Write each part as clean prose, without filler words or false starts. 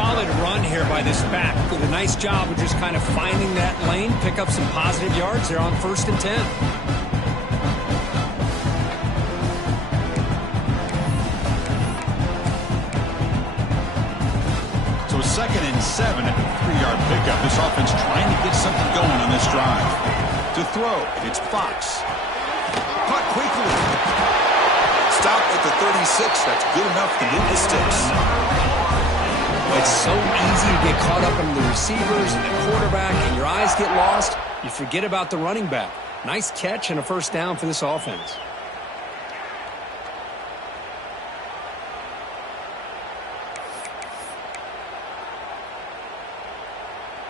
solid run here by this back. Did a nice job of just kind of finding that lane, pick up some positive yards there on 1st and 10. So 2nd and 7 at the 3-yard pickup. This offense trying to get something going on this drive. To throw, it's Fox. Caught quickly. Stop at the 36. That's good enough to move the sticks. It's so easy to get caught up in the receivers and the quarterback, and your eyes get lost. You forget about the running back. Nice catch and a 1st down for this offense.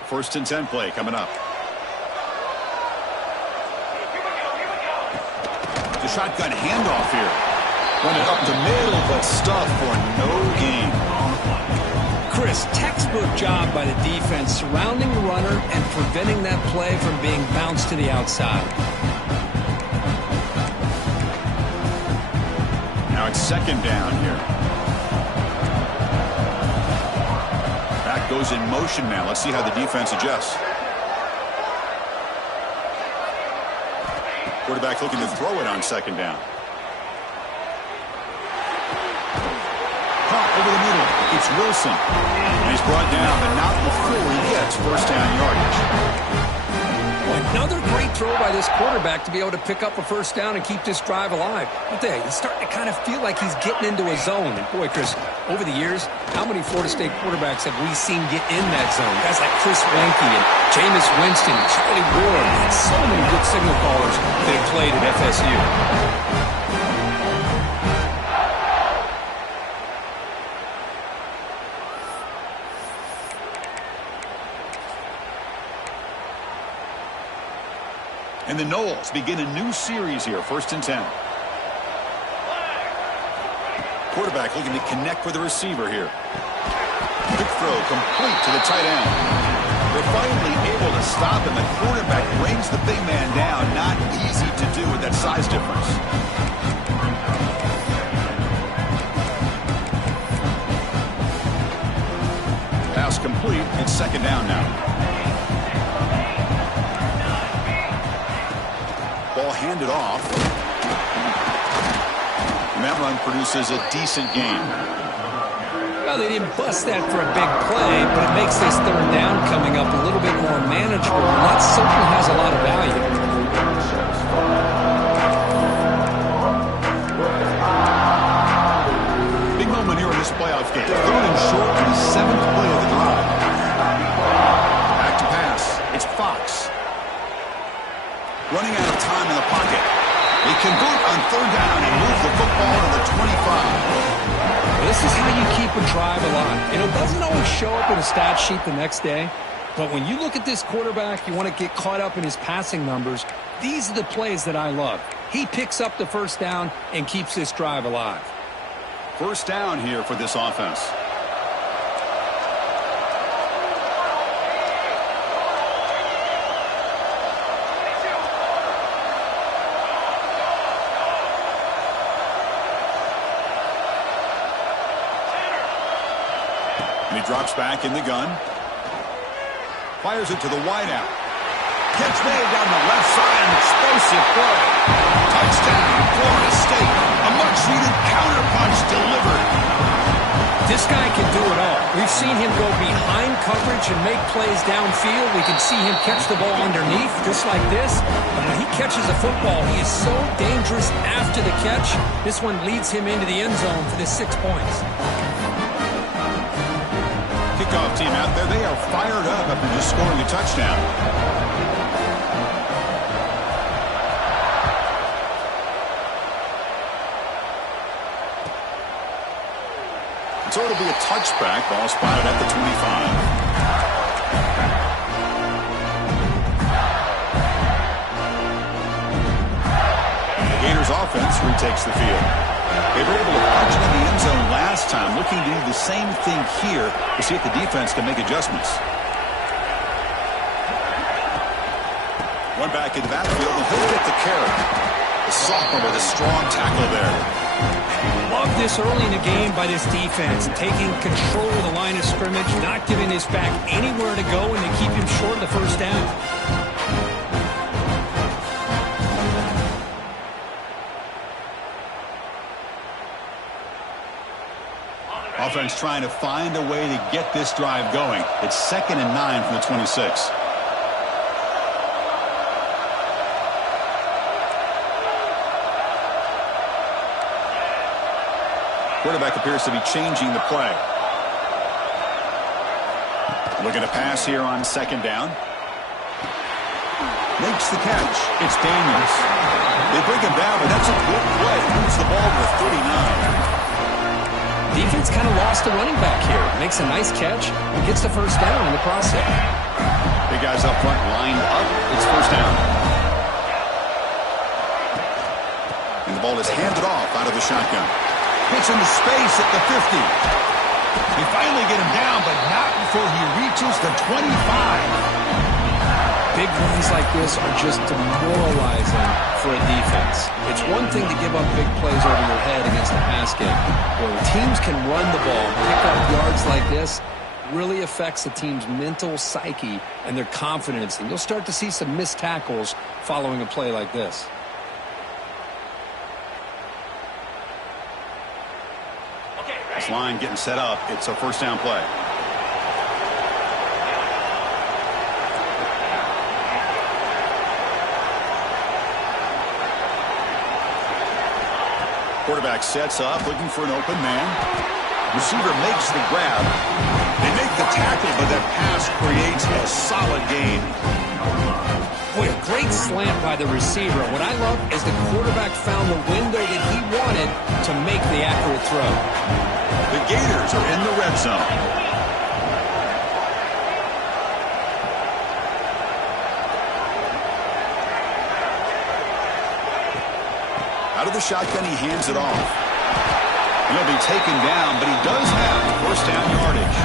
First and 10 play coming up. The shotgun handoff here. Run it up the middle, but stuffed for no gain. Chris, textbook job by the defense surrounding the runner and preventing that play from being bounced to the outside. Now it's 2nd down here. Back goes in motion now. Let's see how the defense adjusts. Quarterback looking to throw it on 2nd down. Caught over the middle. It's Wilson. And he's brought down, but not before he gets 1st down yardage. Another great throw by this quarterback to be able to pick up a 1st down and keep this drive alive. But there, he's starting to kind of feel like he's getting into a zone. And boy, Chris, over the years, how many Florida State quarterbacks have we seen get in that zone? Guys like Chris Wenke and Jameis Winston and Charlie Ward. And so many good signal callers that have played at FSU. And the Noles begin a new series here, 1st and 10. Quarterback looking to connect with the receiver here. Quick throw complete to the tight end. They're finally able to stop him. The quarterback brings the big man down. Not easy to do with that size difference. Pass complete. It's 2nd down now. Ball handed off. And that run produces a decent gain. Well, they didn't bust that for a big play, but it makes this 3rd down coming up a little bit more manageable, and that certainly has a lot of value. Big moment here in this playoff game. 3rd and short on the 7th play of the drive. Back to pass. It's Fox. Running out of time in the pocket. They convert on 3rd down and move the football to the 25. This is how you keep a drive alive. And it doesn't always show up in a stat sheet the next day. But when you look at this quarterback, you want to get caught up in his passing numbers. These are the plays that I love. He picks up the 1st down and keeps this drive alive. 1st down here for this offense. And he drops back in the gun. Fires it to the wideout. Catch made down the left side. An explosive play. Touchdown, Florida State. A much-needed counterpunch delivered. This guy can do it all. We've seen him go behind coverage and make plays downfield. We can see him catch the ball underneath, just like this. And when he catches a football, he is so dangerous after the catch. This one leads him into the end zone for the 6 points. Kickoff team out there. They are fired up after just scoring a touchdown. So it'll be a touchback. Ball spotted at the 25. The Gators offense retakes the field. They were able to punch it in the end zone last time, looking to do the same thing here to see if the defense can make adjustments. One back in the backfield, and he'll get the carry. The sophomore with a strong tackle there. love this early in the game by this defense, taking control of the line of scrimmage, not giving his back anywhere to go, and they keep him short of the first down. Offense trying to find a way to get this drive going. It's 2nd and 9 from the 26. Quarterback appears to be changing the play. Looking to pass here on 2nd down. Makes the catch. It's Daniels. They bring him down, but that's a good play. Moves the ball to the 39. Defense kind of lost the running back here. Makes a nice catch and gets the first down in the process. Big guys up front lined up. It's first down. And the ball is handed off out of the shotgun. Gets into space at the 50. They finally get him down, but not before he reaches the 25. Big runs like this are just demoralizing for a defense. It's one thing to give up big plays over your head against the pass game. When teams can run the ball, pick up yards like this, really affects the team's mental psyche and their confidence. And you'll start to see some missed tackles following a play like this. This line getting set up. It's a first down play. Quarterback sets up, looking for an open man. Receiver makes the grab. They make the tackle, but that pass creates a solid gain. Boy, a great slant by the receiver. What I love is the quarterback found the window that he wanted to make the accurate throw. The Gators are in the red zone. Out of the shotgun, he hands it off. He'll be taken down, but he does have first down yardage.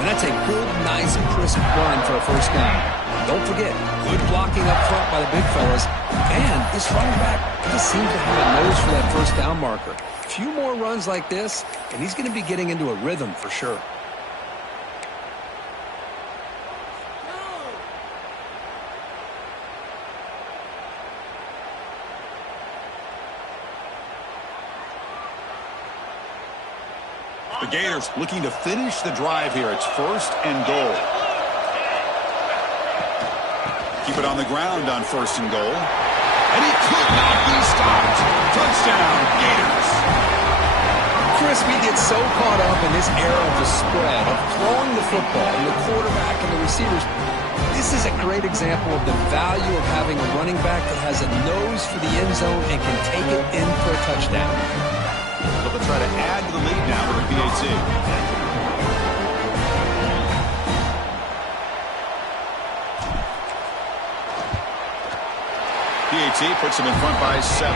And that's a good, nice, crisp run for a first down. Don't forget, good blocking up front by the big fellas. And this running back just seems to have a nose for that first down marker. A few more runs like this, and he's going to be getting into a rhythm for sure. The Gators looking to finish the drive here. It's 1st and goal. Keep it on the ground on 1st and goal. And he could not be stopped. Touchdown, Gators. Crispy gets so caught up in this era of the spread, of throwing the football, and the quarterback and the receivers. This is a great example of the value of having a running back that has a nose for the end zone and can take it in for a touchdown. They'll try to add to the lead now with a PAT. PAT puts him in front by 7.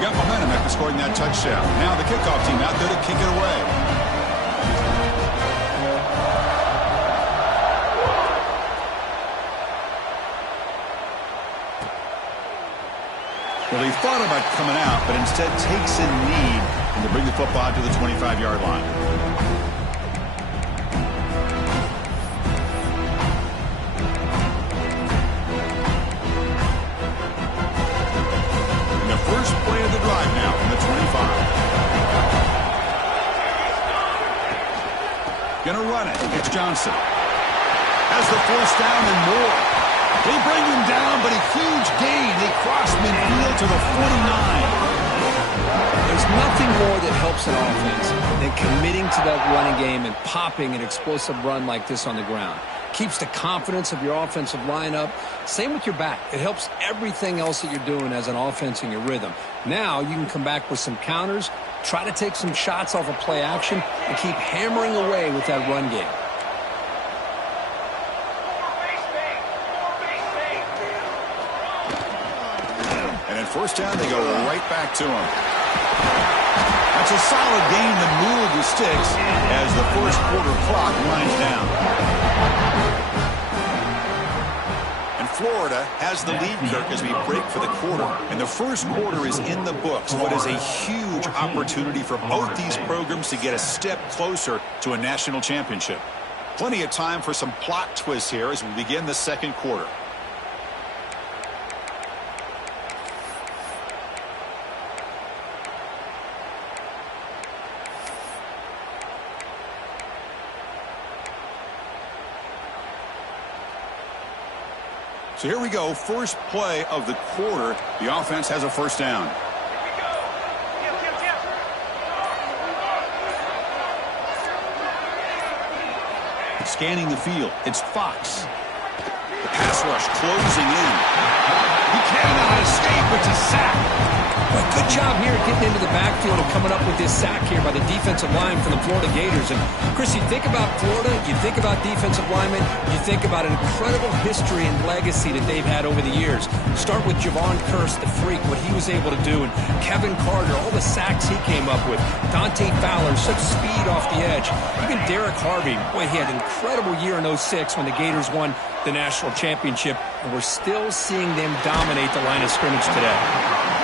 Got momentum after scoring that touchdown. Now the kickoff team out there to kick it away. Well, he thought about coming out, but instead takes a knee and to bring the football to the 25-yard line. And the first play of the drive now from the 25. Gonna run it. It's Johnson. Has the first down and more. They bring him down, but a huge gain. They cross midfield to the 49. There's nothing more that helps an offense than committing to that running game and popping an explosive run like this on the ground. Keeps the confidence of your offensive lineup. Same with your back. It helps everything else that you're doing as an offense in your rhythm. Now you can come back with some counters, try to take some shots off of play action, and keep hammering away with that run game. First down, they go right back to him. That's a solid gain to move the sticks as the first quarter clock winds down. Florida has the lead, Kirk, as we break for the quarter. And the first quarter is in the books. What is a huge opportunity for both these programs to get a step closer to a national championship. Plenty of time for some plot twists here as we begin the second quarter. So here we go, first play of the quarter. The offense has a first down. Scanning the field, it's Fox. The pass rush closing in. He cannot escape, it's a sack. Well, good job here getting into the backfield and coming up with this sack here by the defensive line for the Florida Gators. And, Chris, you think about Florida, you think about defensive linemen, you think about an incredible history and legacy that they've had over the years. Start with Javon Kearse, the freak, what he was able to do, and Kevin Carter, all the sacks he came up with. Dante Fowler, such speed off the edge. Even Derek Harvey, boy, he had an incredible year in 06 when the Gators won the national championship, and we're still seeing them dominate the line of scrimmage today.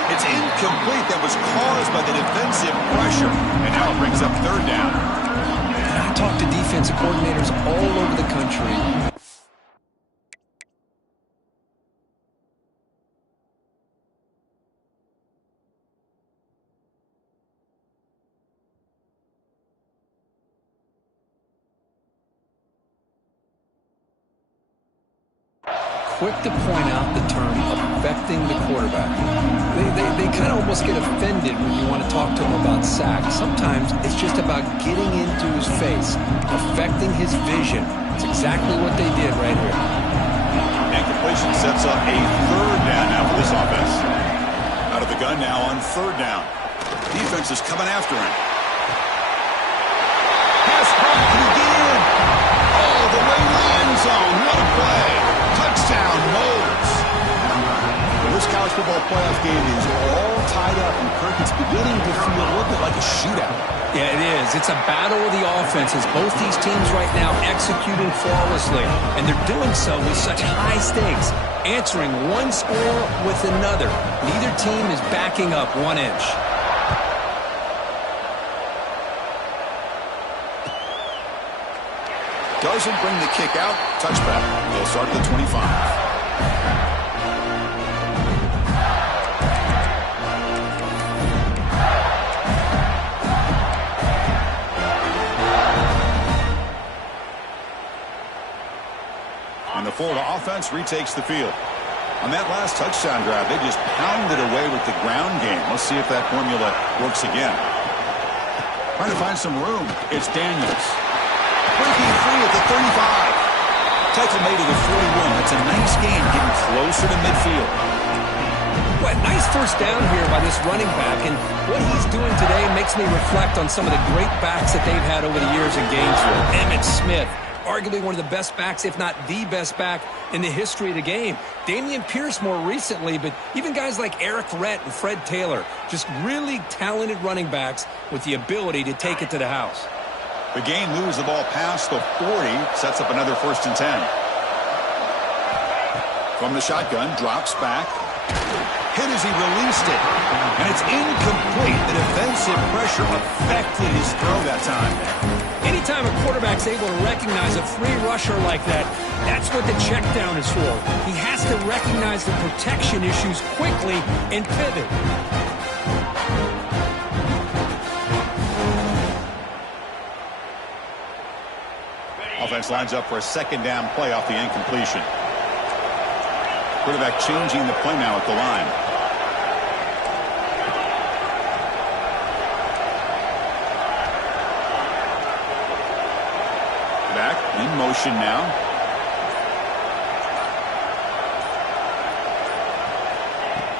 It's incomplete. That was caused by the defensive pressure. And now it brings up third down. And I talk to defensive coordinators all over the country. Quick to point out the term affecting the quarterback. They kind of almost get offended when you want to talk to them about sacks. Sometimes it's just about getting into his face, affecting his vision. It's exactly what they did right here. And completion sets up a third down now for this offense. Out of the gun now on third down. Defense is coming after him. Pass caught. Can he get in? All the way to the end zone. What a play. Touchdown, Moles. Well, this college football playoff game is all tied up, and Kirk, it's beginning to feel a little bit like a shootout. Yeah, it is. It's a battle of the offenses. Both these teams right now executing flawlessly, and they're doing so with such high stakes, answering one score with another. Neither team is backing up 1 inch. Doesn't bring the kick out. Touchback. They'll start at the 25. And the Florida offense retakes the field. On that last touchdown drive, they just pounded away with the ground game. Let's see if that formula works again. Trying to find some room. It's Daniels. Breaking free at the 35. Tackle made at the 41. That's a nice gain, getting closer to midfield. What nice first down here by this running back, and what he's doing today makes me reflect on some of the great backs that they've had over the years in Gainesville. Emmitt Smith, arguably one of the best backs, if not the best back in the history of the game. Dameon Pierce more recently, but even guys like Eric Rhett and Fred Taylor, just really talented running backs with the ability to take it to the house. The game moves the ball past the 40, sets up another 1st and 10. From the shotgun, drops back. Hit as he released it. And it's incomplete. The defensive pressure affected his throw that time. Anytime a quarterback's able to recognize a free rusher like that, that's what the check down is for. He has to recognize the protection issues quickly and pivot. Offense lines up for a second down play off the incompletion. Quarterback changing the play now at the line. Back in motion now.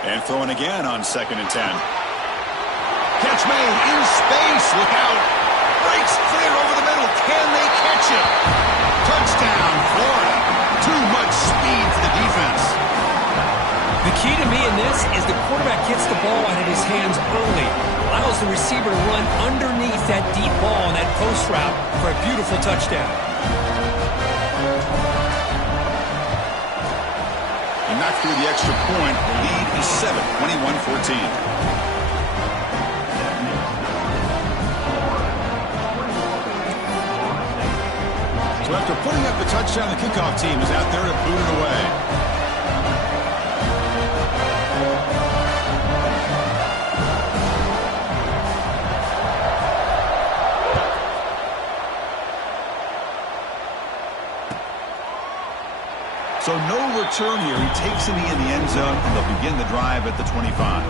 And throwing again on 2nd and 10. Catch made in space. Look out. Breaks clear over the middle. Can they catch it? Touchdown, Florida. Too much speed for the defense. The key to me in this is the quarterback gets the ball out of his hands early, allows the receiver to run underneath that deep ball on that post route for a beautiful touchdown. through the extra point. The lead is 7, 21-14. So after putting up the touchdown, the kickoff team is out there to boot it away. So no return here. He takes it in the end zone, and they'll begin the drive at the 25.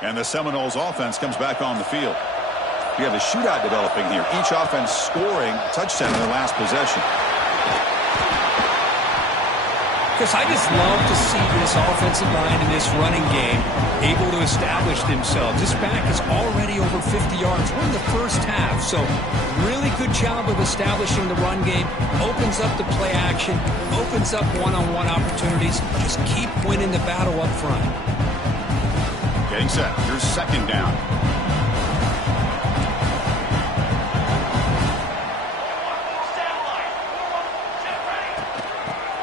And the Seminoles offense comes back on the field. You have a shootout developing here. Each offense scoring a touchdown in their last possession. Chris, I just love to see this offensive line in this running game able to establish themselves. This back is already over 50 yards. We're in the first half, so really good job of establishing the run game. Opens up the play action, opens up one-on-one opportunities. Just keep winning the battle up front. Getting set. Here's second down.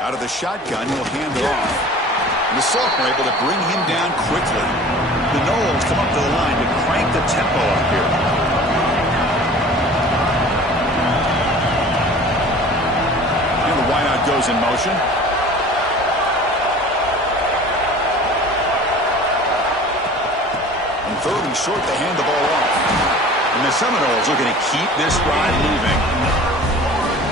Out of the shotgun, he'll hand it off. And the sophomore able to bring him down quickly. The Noles come up to the line to crank the tempo up here. And the wideout goes in motion. Third and short to hand the ball off. And the Seminoles looking to keep this drive moving.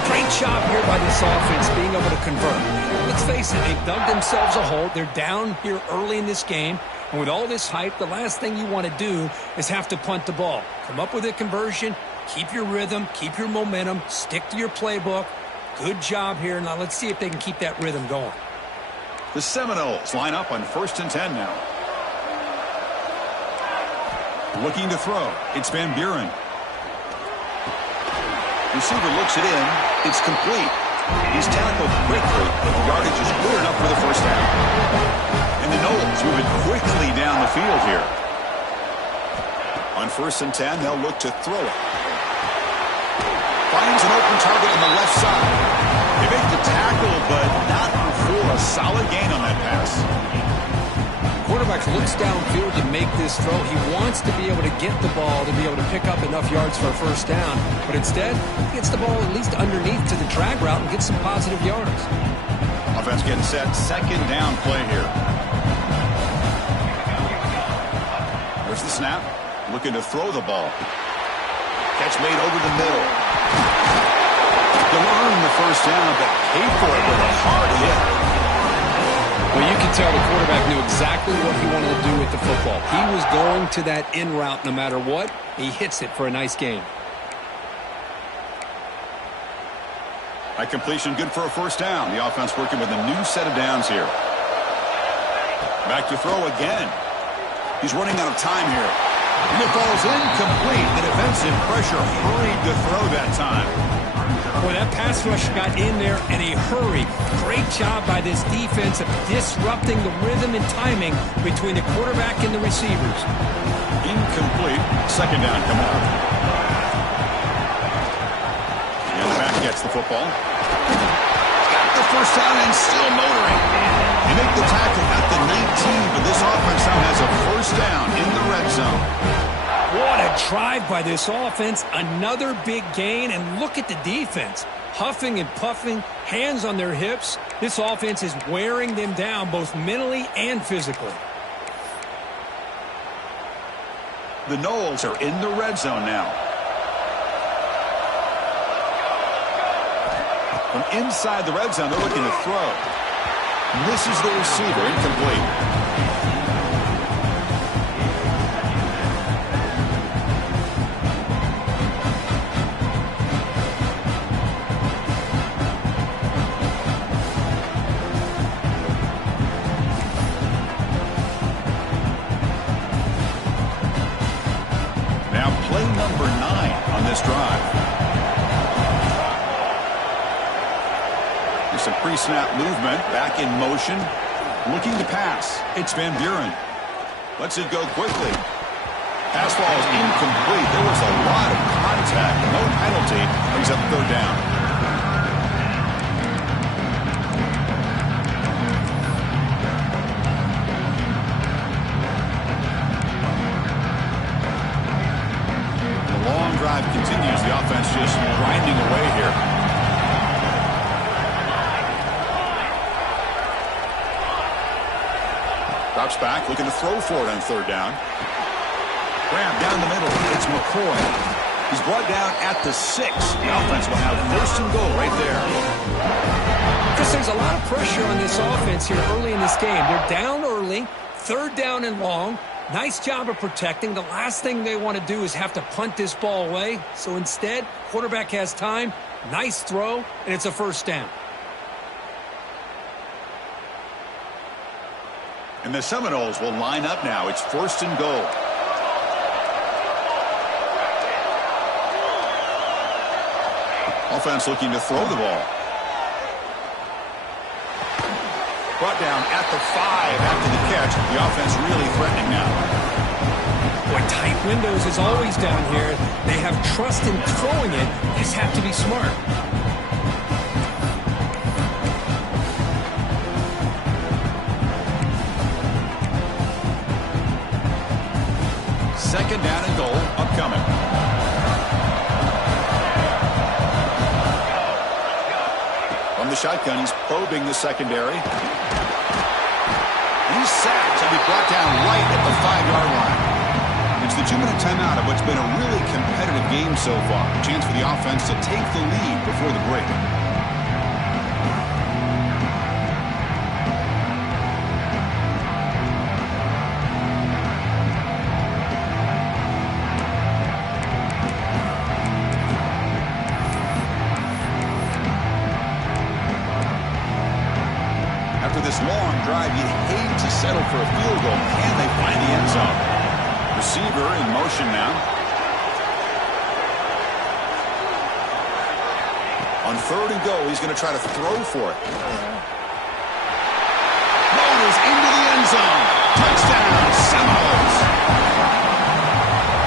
Great job here by this offense being able to convert. Let's face it, they've dug themselves a hole. They're down here early in this game. And with all this hype, the last thing you want to do is have to punt the ball. Come up with a conversion, keep your rhythm, keep your momentum, stick to your playbook. Good job here. Now let's see if they can keep that rhythm going. The Seminoles line up on 1st and 10 now. Looking to throw. It's Van Buren. Receiver looks it in. It's complete. He's tackled quickly, but the yardage is clear enough for the first down. And the Noles moving quickly down the field here. On 1st and 10, they'll look to throw it. Finds an open target on the left side. They make the tackle, but not before a solid gain on that pass. Quarterback looks downfield to make this throw. He wants to be able to get the ball to be able to pick up enough yards for a first down. But instead, he gets the ball at least underneath to the drag route and gets some positive yards. Offense getting set. Second down play here. There's the snap. Looking to throw the ball. Catch made over the middle. They'll earn the first down, but pay for it with a hard hit. Well, you can tell the quarterback knew exactly what he wanted to do with the football. He was going to that in route no matter what. He hits it for a nice gain. By completion, good for a first down. The offense working with a new set of downs here. Back to throw again. He's running out of time here. And it falls incomplete. The defensive pressure hurried to throw that time. Boy, that pass rush got in there in a hurry. Great job by this defense of disrupting the rhythm and timing between the quarterback and the receivers. Incomplete. Second down coming up. And the back gets the football. Got the first down and still motoring. They make the tackle at the 19, but this offense now has a first down in the red zone. What a drive by this offense. Another big gain, and look at the defense. Huffing and puffing, hands on their hips. This offense is wearing them down both mentally and physically. The Noles are in the red zone now. From inside the red zone, they're looking to throw. Misses the receiver, incomplete. on this drive. There's some pre-snap movement, back in motion, looking to pass. It's Van Buren. Lets it go quickly. Pass ball is incomplete. There was a lot of contact. No penalty. Brings up third down. The long drive continues. The offense just grinding away here. Drops back, looking to throw for it on third down. Grab down the middle. It's McCoy. He's brought down at the 6. The offense will have first and goal right there. Chris, there's a lot of pressure on this offense here early in this game. They're down early, third down and long. Nice job of protecting. The last thing they want to do is have to punt this ball away. So instead, quarterback has time. Nice throw, and it's a first down. And the Seminoles will line up now. It's first and goal. Offense looking to throw the ball. Brought down at the 5 after the catch. The offense really threatening now. Boy, tight windows is always down here. They have trust in throwing it. They just have to be smart. Second down and goal upcoming. From the shotgun, he's probing the secondary. He's sacked and he's brought down right at the 5-yard line. It's the 2-minute timeout of what's been a really competitive game so far. Chance for the offense to take the lead before the break. Long drive, you'd hate to settle for a field goal. Can they find the end zone? Receiver in motion now. On third and goal, he's going to try to throw for it. Motors into the end zone. Touchdown, Seminoles.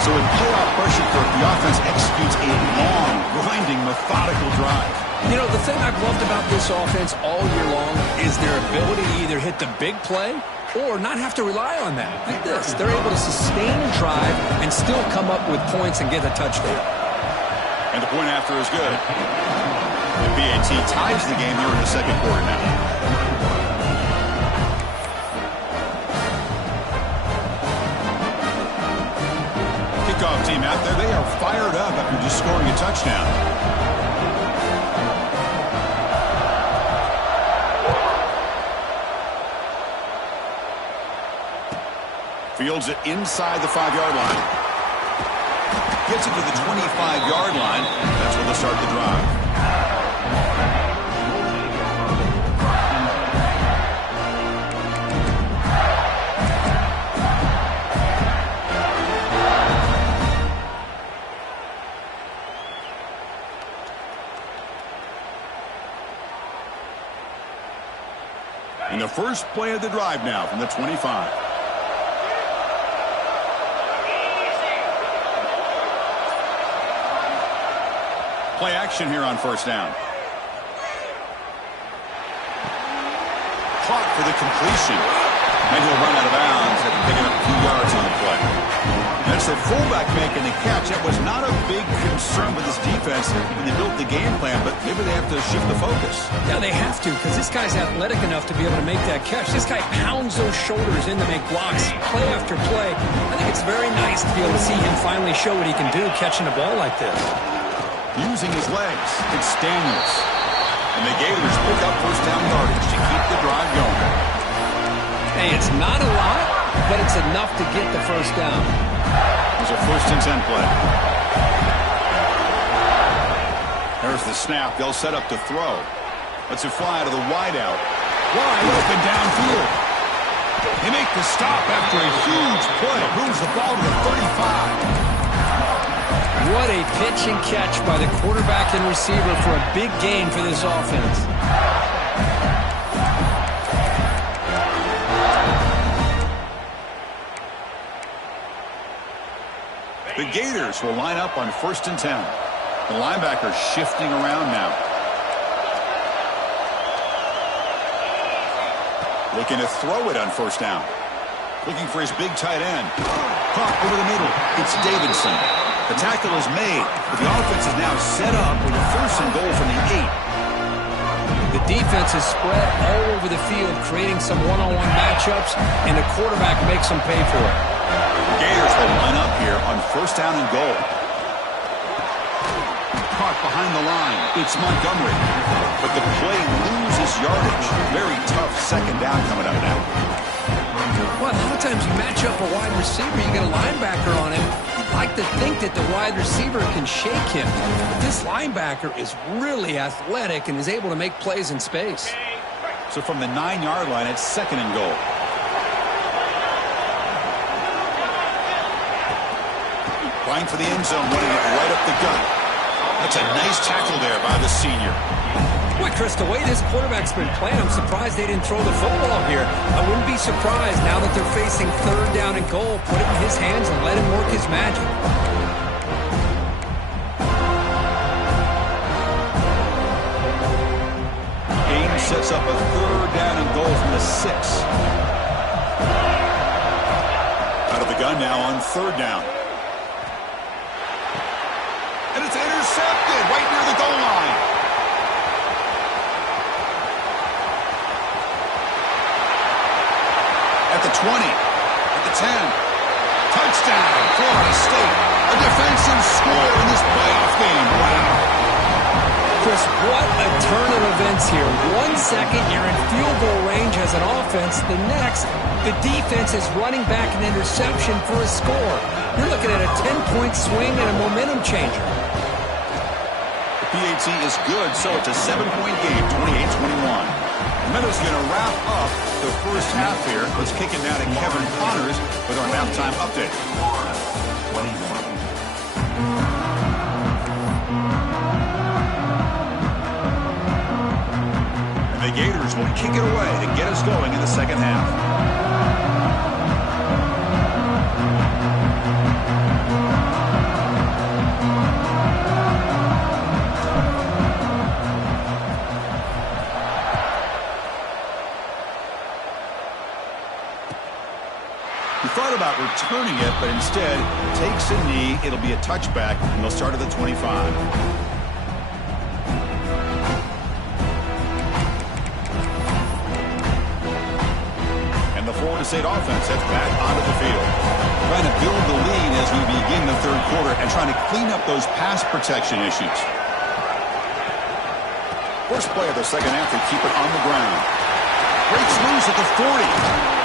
So with playoff pressure, the offense executes a long, grinding, methodical drive. You know, the thing I've loved about this offense all year long is their ability to either hit the big play or not have to rely on that. Like this. They're able to sustain a drive and still come up with points and get a touchdown. And the point after is good. The BAT ties the game here in the second quarter now. Kickoff team out there. They are fired up after just scoring a touchdown. Fields it inside the 5-yard line. Gets it to the 25-yard line. That's where they'll start the drive. And the first play of the drive now from the 25. Play action here on first down. Caught for the completion. And he'll run out of bounds after picking up a few yards on the play. That's the fullback making the catch. That was not a big concern with his defense when they built the game plan, but maybe they have to shift the focus. Yeah, they have to, because this guy's athletic enough to be able to make that catch. This guy pounds those shoulders in to make blocks play after play. I think it's very nice to be able to see him finally show what he can do catching a ball like this. Using his legs, it's Daniels. And the Gators pick up first down yardage to keep the drive going. Hey, it's not a lot, but it's enough to get the first down. There's a first and 10 play. There's the snap. They'll set up to throw. Lets it fly out of the wideout. Wide open downfield. They make the stop after a huge play. Moves the ball to the 35. What a pitch and catch by the quarterback and receiver for a big gain for this offense. The Gators will line up on 1st and 10. The linebacker shifting around now. Looking to throw it on 1st down. Looking for his big tight end. Caught over the middle. It's Davidson. The tackle is made, but the offense is now set up with a 1st and goal from the 8. The defense is spread all over the field, creating some one-on-one matchups, and the quarterback makes them pay for it. The Gators will line up here on 1st down and goal. Caught behind the line. It's Montgomery. But the play loses yardage. Very tough 2nd down coming up now. Well, a lot of times you match up a wide receiver, you get a linebacker on him. You'd like to think that the wide receiver can shake him. But this linebacker is really athletic and is able to make plays in space. So from the 9-yard line, it's 2nd and goal. Going for the end zone, running it right up the gut. That's a nice tackle there by the senior. Boy, Chris, the way this quarterback's been playing, I'm surprised they didn't throw the football here. I wouldn't be surprised now that they're facing 3rd down and goal. Put it in his hands and let him work his magic. Game sets up a 3rd down and goal from the 6. Out of the gun now on 3rd down. And it's intercepted right near the goal line. At the 20, at the 10. Touchdown, Florida State. A defensive score in this playoff game. Wow. Chris, what a turn of events here. 1 second, you're in field goal range as an offense. The next, the defense is running back an interception for a score. You're looking at a 10-point swing and a momentum changer. PAT is good, so it's a 7-point game, 28-21. Meadows going to wrap up the first half here. Let's kick it now to Kevin Connors with our halftime update. And the Gators will kick it away to get us going in the second half. Thought about returning it, but instead takes a knee. It'll be a touchback, and they'll start at the 25. And the Florida State offense heads back onto the field. Trying to build the lead as we begin the 3rd quarter and trying to clean up those pass protection issues. First play of the second half, they keep it on the ground. Breaks loose at the 40.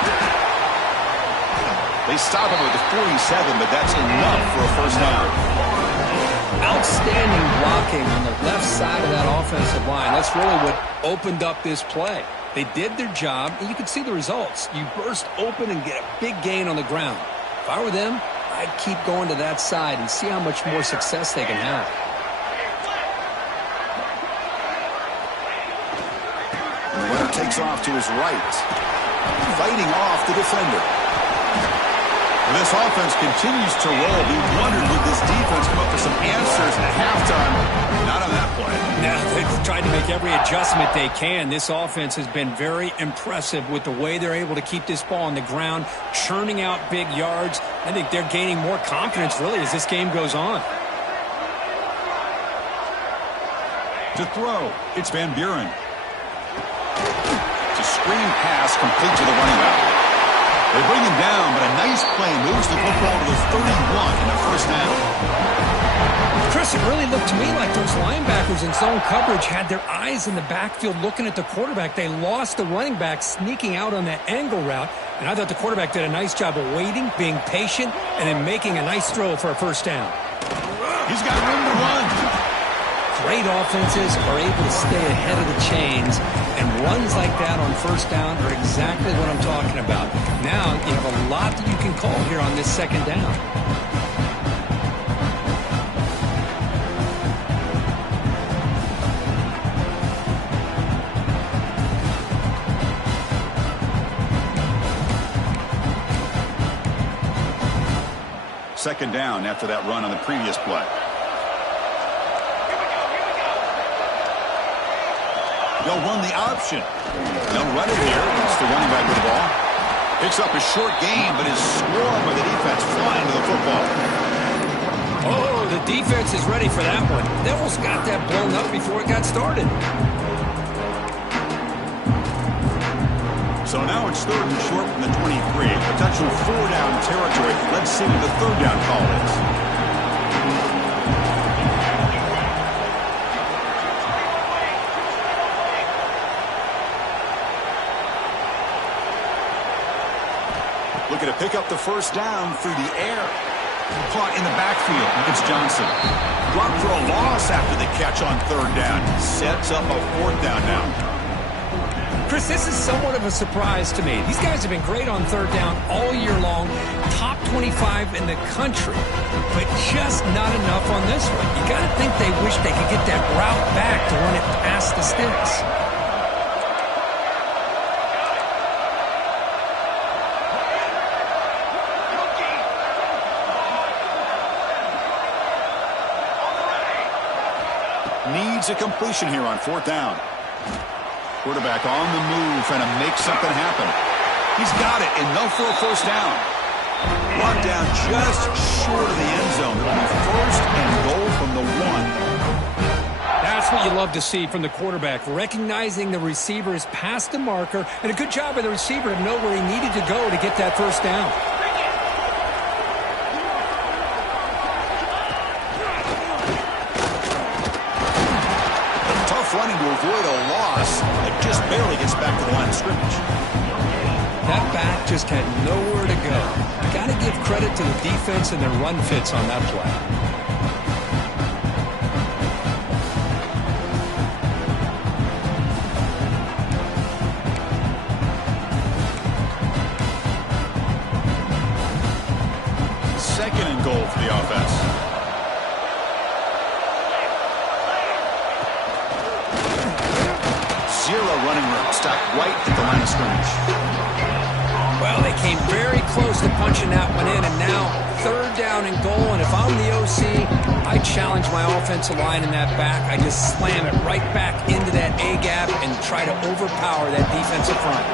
They stop him at the 47, but that's enough for a 1st down. Outstanding blocking on the left side of that offensive line. That's really what opened up this play. They did their job, and you can see the results. You burst open and get a big gain on the ground. If I were them, I'd keep going to that side and see how much more success they can have. And the runner takes off to his right, fighting off the defender. This offense continues to roll. We wondered, would this defense come up with some answers at halftime? Not on that play. Now they've tried to make every adjustment they can. This offense has been very impressive with the way they're able to keep this ball on the ground, churning out big yards. I think they're gaining more confidence, really, as this game goes on. To throw, it's Van Buren. It's a screen pass complete to the running back. They bring him down, but a nice play moves the football to the 31 in the 1st down. Chris, it really looked to me like those linebackers in zone coverage had their eyes in the backfield looking at the quarterback. They lost the running back sneaking out on that angle route, and I thought the quarterback did a nice job of waiting, being patient, and then making a nice throw for a 1st down. He's got room to run. Great offenses are able to stay ahead of the chains, and runs like that on 1st down are exactly what I'm talking about. Now you have a lot that you can call here on this 2nd down. Second down after that run on the previous play. They'll run the option. They'll run it here. It's the running back with the ball. Picks up a short gain, but is swarmed by the defense flying to the football. Oh, the defense is ready for that one. They almost got that blown up before it got started. So now it's third and short from the 23. Potential four-down territory. Let's see what the third down call is. Looking to pick up the first down through the air. Caught in the backfield. It's Johnson. Brought for a loss after the catch on third down. Sets up a fourth down now. Chris, this is somewhat of a surprise to me. These guys have been great on third down all year long. Top 25 in the country. But just not enough on this one. You got to think they wish they could get that route back to run it past the sticks. Needs a completion here on fourth down. Quarterback on the move, trying to make something happen. He's got it, enough for a first down. Brought down just short of the end zone. It'll be first and goal from the 1. That's what you love to see from the quarterback, recognizing the receiver is past the marker, and a good job by the receiver to know where he needed to go to get that first down. Running to avoid a loss that just barely gets back to the line of scrimmage. That back just had nowhere to go. Got to give credit to the defense and their run fits on that play. Second and goal for the offense. Zero running room. Stopped right at the line of scrimmage. Well, they came very close to punching that one in, and now third down and goal. And if I'm the OC, I challenge my offensive line in that back. I just slam it right back into that A-gap and try to overpower that defensive front.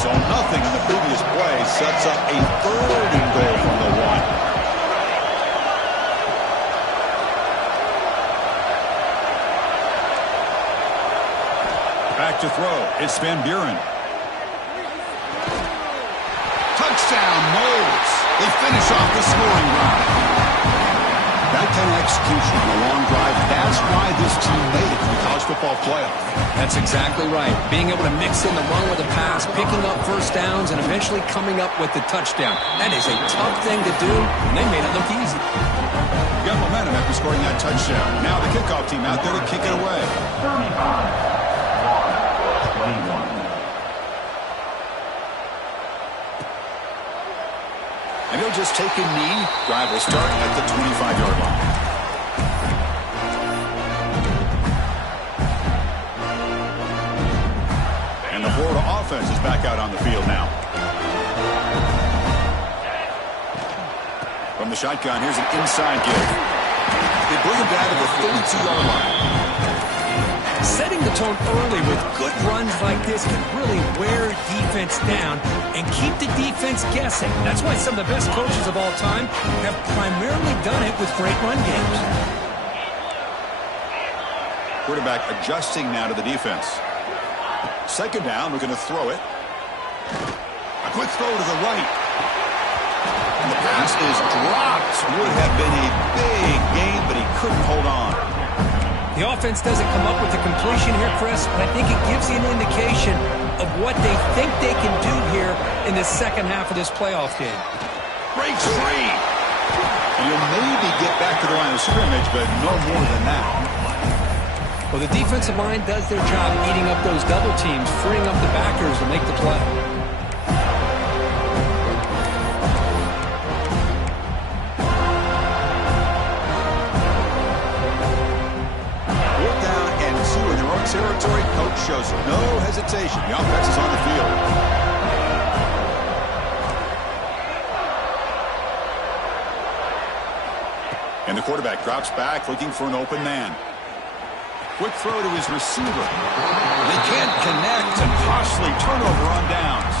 So nothing in the previous play sets up a third and goal from the 1. Back to throw. It's Van Buren. Touchdown, Moles. They finish off the scoring drive. That kind of execution on a long drive, that's why this team made it to the college football playoff. That's exactly right. Being able to mix in the run with the pass, picking up first downs, and eventually coming up with the touchdown. That is a tough thing to do, and they made it look easy. Got momentum after scoring that touchdown. Now the kickoff team out there to kick it away. 35. And he'll just take a knee. Drive will start at the 25-yard line. And the Florida offense is back out on the field now. From the shotgun, here's an inside give. They bring him down to the 32-yard line. Setting the tone early with good runs like this can really wear defense down and keep the defense guessing. That's why some of the best coaches of all time have primarily done it with great run games. Quarterback adjusting now to the defense. Second down, we're going to throw it. A quick throw to the right. And the pass is dropped. Would have been a big gain, but he couldn't hold on. The offense doesn't come up with the completion here, Chris, but I think it gives you an indication of what they think they can do here in the second half of this playoff game. Breaks free. And you'll maybe get back to the line of scrimmage, but no more than that. Well, the defensive line does their job eating up those double teams, freeing up the backers to make the play. Territory, coach shows no hesitation. The offense is on the field. And the quarterback drops back looking for an open man. Quick throw to his receiver. They can't connect, and costly turnover on downs.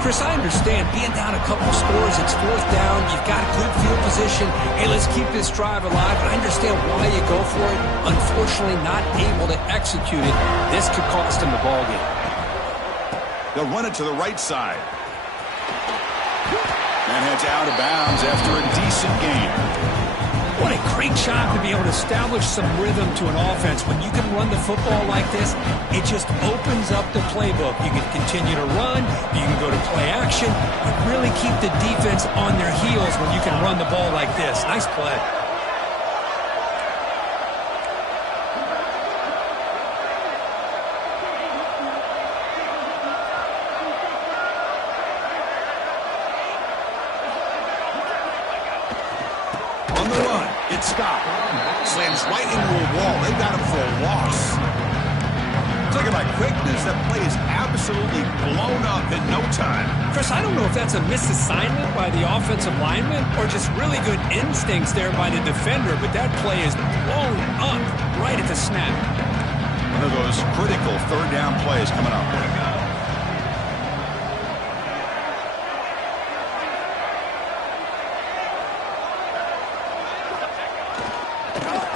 Chris, I understand being down a couple scores, it's fourth down, you've got good field position. Hey, let's keep this drive alive. I understand why you go for it. Unfortunately, not able to execute it. This could cost him the ball game. They'll run it to the right side. And heads out of bounds after a decent gain. What a great job to be able to establish some rhythm to an offense. When you can run the football like this, it just opens up the playbook. You can continue to run. You can go to play action. You really keep the defense on their heels when you can run the ball like this. Nice play. It's Scott. Slams right into a wall. They got him for a loss. Talking about quickness, that play is absolutely blown up in no time. Chris, I don't know if that's a misassignment by the offensive lineman or just really good instincts there by the defender, but that play is blown up right at the snap. One of those critical third down plays coming up.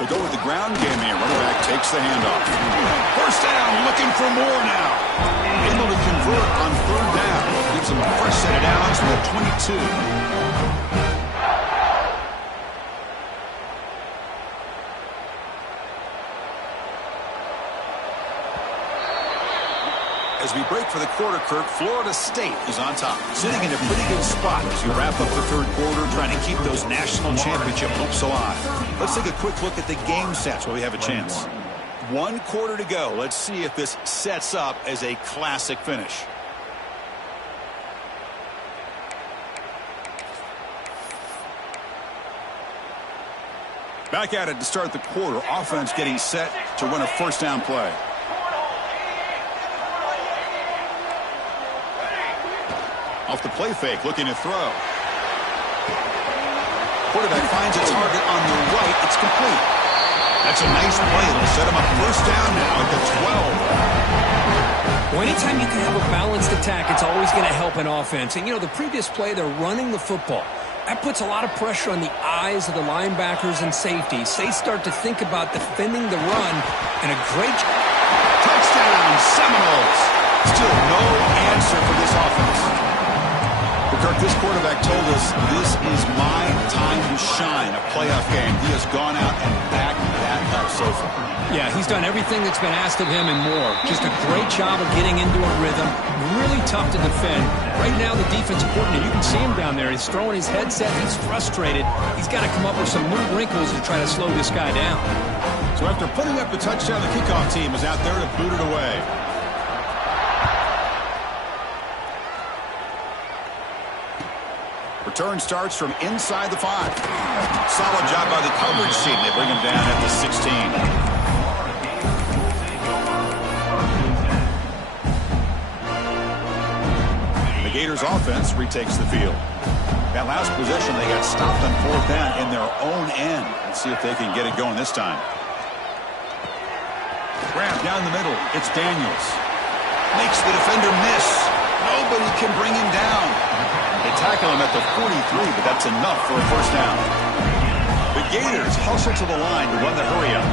They go with the ground game here. Running back takes the handoff. First down, looking for more now. Able to convert on third down. Gives them a fresh set of downs from the 22. As we break for the quarter, Kirk, Florida State is on top. Sitting in a pretty good spot as you wrap up the third quarter, trying to keep those national championship hopes alive. Let's take a quick look at the game stats while we have a chance. 1 quarter to go. Let's see if this sets up as a classic finish. Back at it to start the quarter. Offense getting set to run a first down play. Off the play fake, looking to throw. Quarterback finds a target on the right. It's complete. That's a nice play. They'll set him up first down now at the 12. Well, anytime you can have a balanced attack, it's always going to help an offense. And, you know, the previous play, they're running the football. That puts a lot of pressure on the eyes of the linebackers and safeties. They start to think about defending the run, and a great touchdown, Seminoles. Still no answer for this offense. Kirk, this quarterback told us this is my time to shine, a playoff game. He has gone out and backed that up so far. Yeah, he's done everything that's been asked of him and more. Just a great job of getting into a rhythm. Really tough to defend. Right now, the defensive coordinator, you can see him down there. He's throwing his headset. He's frustrated. He's got to come up with some new wrinkles to try to slow this guy down. So after putting up the touchdown, the kickoff team is out there to boot it away. Return starts from inside the 5. Solid job by the coverage team. They bring him down at the 16. The Gators offense retakes the field. That last possession, they got stopped on fourth down in their own end. Let's see if they can get it going this time. Grab down the middle. It's Daniels. Makes the defender miss. Nobody can bring him down. They tackle him at the 43, but that's enough for a first down. The Gators hustle to the line to run the hurry-up.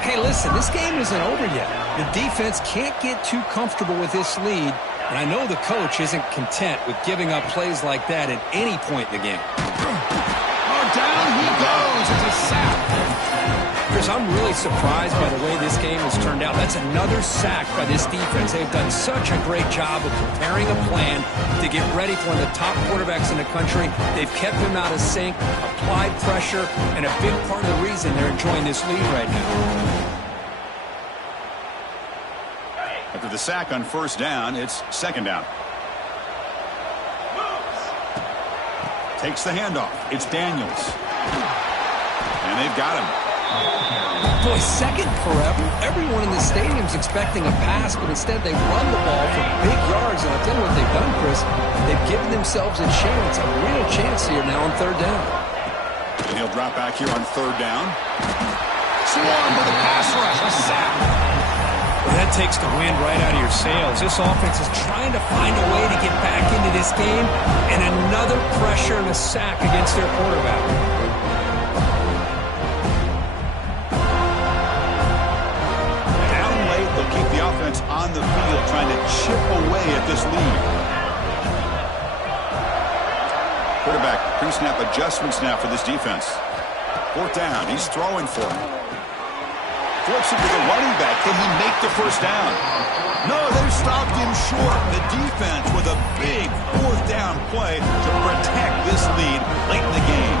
Hey, listen, this game isn't over yet. The defense can't get too comfortable with this lead, and I know the coach isn't content with giving up plays like that at any point in the game. Oh, down he goes. It's a sack. Chris, I'm really surprised by the way this game has turned out. That's another sack by this defense. They've done such a great job of preparing a plan to get ready for one of the top quarterbacks in the country. They've kept him out of sync, applied pressure, and a big part of the reason they're enjoying this lead right now. After the sack on first down, it's second down. Takes the handoff. It's Daniels. And they've got him. Boy, second forever. Everyone in the stadium's expecting a pass, but instead they run the ball for big yards. And I'll tell you what they've done, Chris. They've given themselves a chance, a real chance here now on third down. And he'll drop back here on third down. Swarm with a pass rush. A sack. Well, that takes the wind right out of your sails. This offense is trying to find a way to get back into this game, and another pressure and a sack against their quarterback. Down late, they'll keep the offense on the field, trying to chip away at this lead. Quarterback, pre-snap adjustment snap for this defense. Fourth down, he's throwing for it. Flips it to the running back. Can he make the first down? No, they stopped him short. The defense with a big fourth down play to protect this lead late in the game.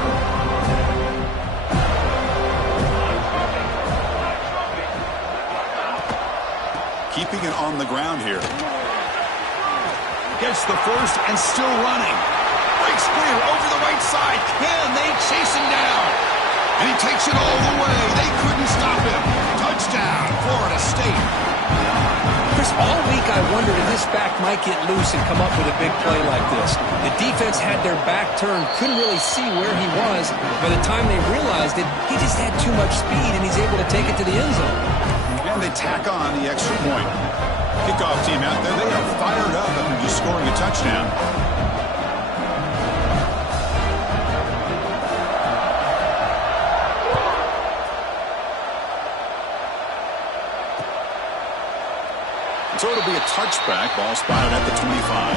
Keeping it on the ground here. Gets the first and still running. Breaks clear over the right side. Can they chase him down? And he takes it all the way. They couldn't stop him. Touchdown, Florida State. Chris, all week I wondered if this back might get loose and come up with a big play like this. The defense had their back turned, couldn't really see where he was. By the time they realized it, he just had too much speed, and he's able to take it to the end zone. And they tack on the extra point. Kickoff team out there, they are fired up after just scoring a touchdown. So it'll be a touchback. Ball spotted at the 25.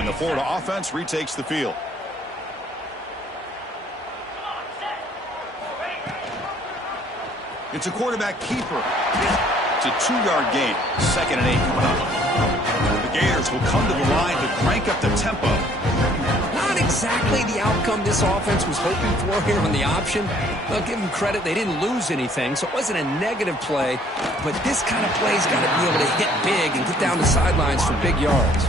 And the Florida offense retakes the field. It's a quarterback keeper. It's a 2-yard gain. 2nd and 8 coming up. The Gators will come to the line to crank up the tempo. Not exactly the outcome this offense was hoping for here on the option. I'll give them credit. They didn't lose anything, so it wasn't a negative play. But this kind of play's got to be able to hit big and get down the sidelines for big yards.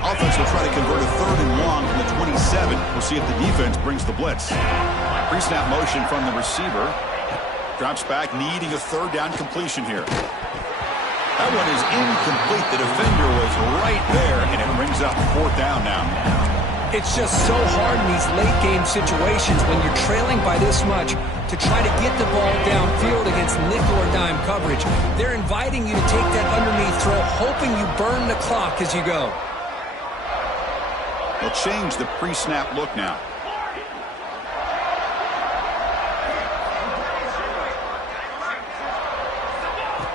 Offense will try to convert a 3rd and long from the 27. We'll see if the defense brings the blitz. Pre-snap motion from the receiver. Drops back, needing a 3rd down completion here. That one is incomplete. The defender was right there, and it brings up 4th down now. It's just so hard in these late-game situations when you're trailing by this much to try to get the ball downfield against nickel or dime coverage. They're inviting you to take that underneath throw, hoping you burn the clock as you go. They'll change the pre-snap look now.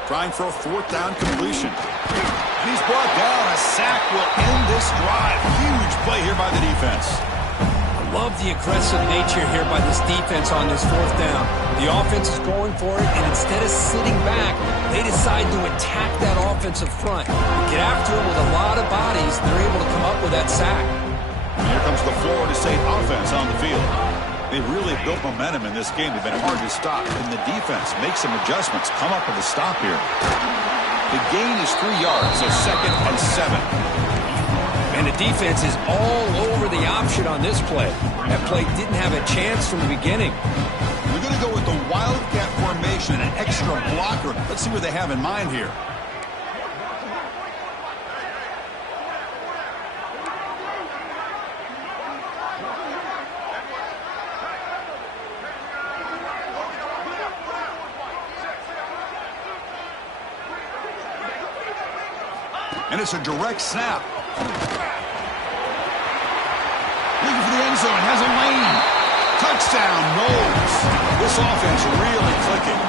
Trying for a 4th down completion. And he's brought down. A sack will end this drive. Huge play here by the defense. I love the aggressive nature here by this defense on this 4th down. The offense is going for it, and instead of sitting back, they decide to attack that offensive front. Get after it with a lot of bodies, they're able to come up with that sack. And here comes the Florida State offense on the field. They've really built momentum in this game. They've been hard to stop. And the defense makes some adjustments, come up with a stop here. The gain is 3 yards, so 2nd and 7. And the defense is all over the option on this play. That play didn't have a chance from the beginning. They're going to go with the wildcat formation and an extra blocker. Let's see what they have in mind here. And it's a direct snap. Looking for the end zone. Has a lane. Touchdown, Knowles. This offense really clicking.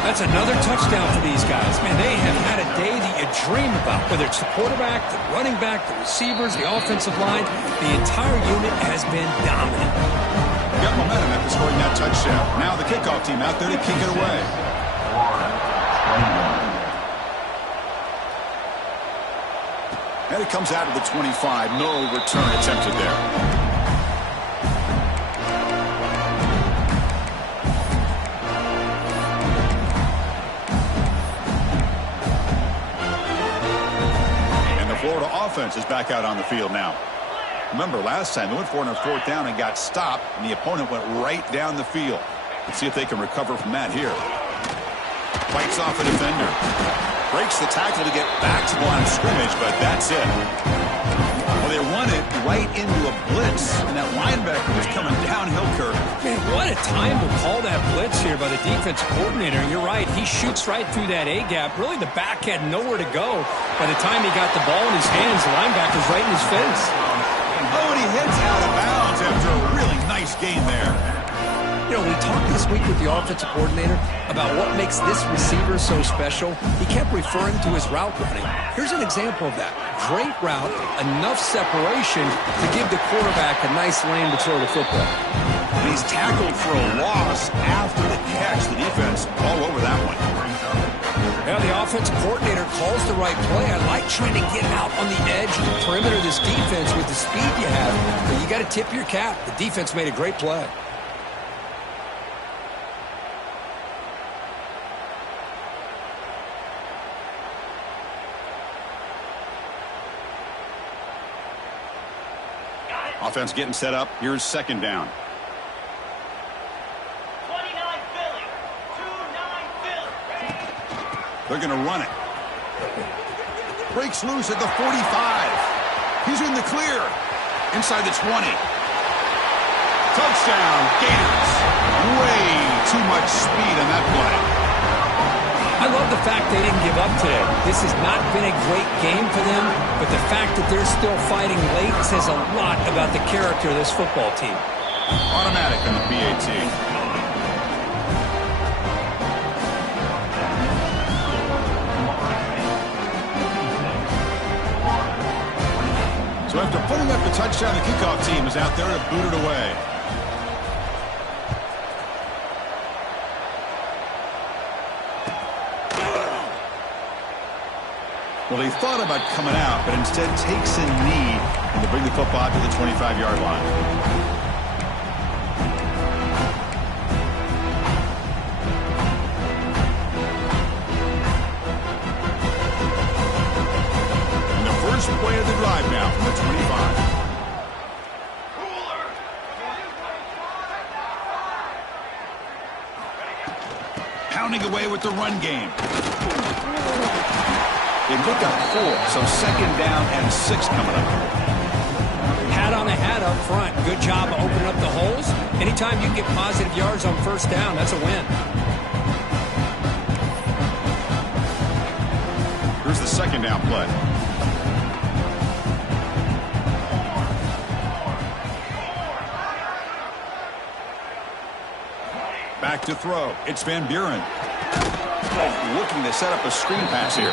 That's another touchdown for these guys. Man, they have had a day that you dream about. Whether it's the quarterback, the running back, the receivers, the offensive line, the entire unit has been dominant. Got momentum after scoring that touchdown. Now the kickoff team out there to kick it away. And it comes out of the 25. No return attempted there. And the Florida offense is back out on the field now. Remember, last time they went for it on 4th down and got stopped, and the opponent went right down the field. Let's see if they can recover from that here. Fights off a defender. Breaks the tackle to get back to the line of scrimmage, but that's it. Well, they run it right into a blitz, and that linebacker was coming downhill, Kirk. Man, what a time to call that blitz here by the defense coordinator. And you're right, he shoots right through that A-gap. Really, the back had nowhere to go. By the time he got the ball in his hands, the linebacker's right in his face. Oh, and he heads out of bounds after a really nice gain there. You know, we talked this week with the offensive coordinator about what makes this receiver so special. He kept referring to his route running. Here's an example of that. Great route, enough separation to give the quarterback a nice lane to throw the football. And he's tackled for a loss after the catch. The defense all over that one. Yeah, the offensive coordinator calls the right play. I like trying to get out on the edge of the perimeter of this defense with the speed you have. But you got to tip your cap. The defense made a great play. Offense getting set up. Here's 2nd down. 29 Philly. 2-9 Philly. They're going to run it. Breaks loose at the 45. He's in the clear. Inside the 20. Touchdown, Gators. Way too much speed on that play. I love the fact they didn't give up today. This has not been a great game for them, but the fact that they're still fighting late says a lot about the character of this football team. Automatic on the PAT. So after putting up the touchdown, the kickoff team is out there to boot it away. Well, he thought about coming out, but instead takes a knee and to bring the football to the 25-yard line. And the first play of the drive now from the 25. Pounding away with the run game. They pick up 4, so 2nd down and 6 coming up. Hat on a hat up front. Good job opening up the holes. Anytime you can get positive yards on 1st down, that's a win. Here's the 2nd down play. Back to throw. It's Van Buren. Looking to set up a screen pass here.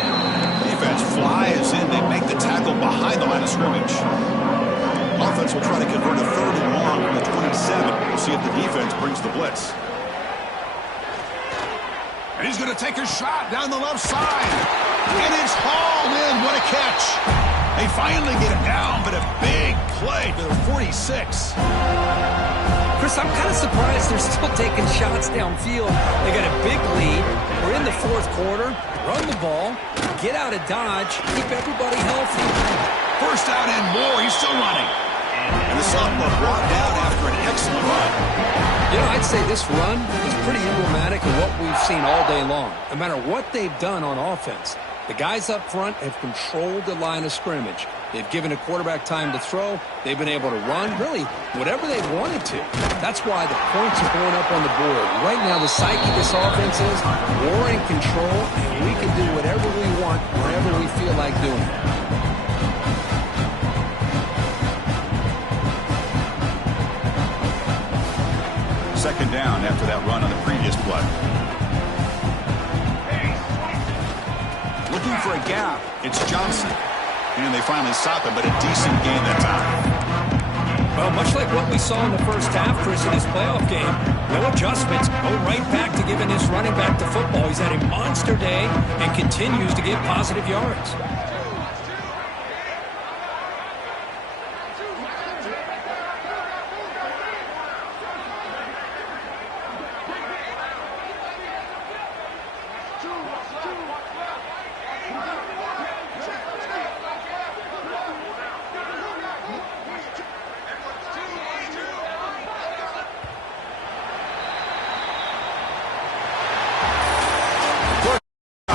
Defense flies in. They make the tackle behind the line of scrimmage. Offense will try to convert a 3rd and long from the 27. We'll see if the defense brings the blitz. And he's going to take a shot down the left side. And it's hauled in. What a catch. They finally get him down, but a big play to the 46. Chris, I'm kind of surprised they're still taking shots downfield. They got a big lead. We're in the 4th quarter. Run the ball. Get out of Dodge. Keep everybody healthy. 1st down and more. He's still running. And the sophomore brought down after an excellent run. You know, I'd say this run is pretty emblematic of what we've seen all day long. No matter what they've done on offense, the guys up front have controlled the line of scrimmage. They've given a quarterback time to throw. They've been able to run, really, whatever they wanted to. That's why the points are going up on the board. Right now, the psyche of this offense is we're in control, and we can do whatever we want, wherever we feel like doing it. Second down after that run on the previous play. Looking for a gap. It's Johnson. And they finally stop him, but a decent game that time. Well, much like what we saw in the first half, Chris, in his playoff game, no adjustments. Go right back to giving his running back the football. He's had a monster day and continues to get positive yards.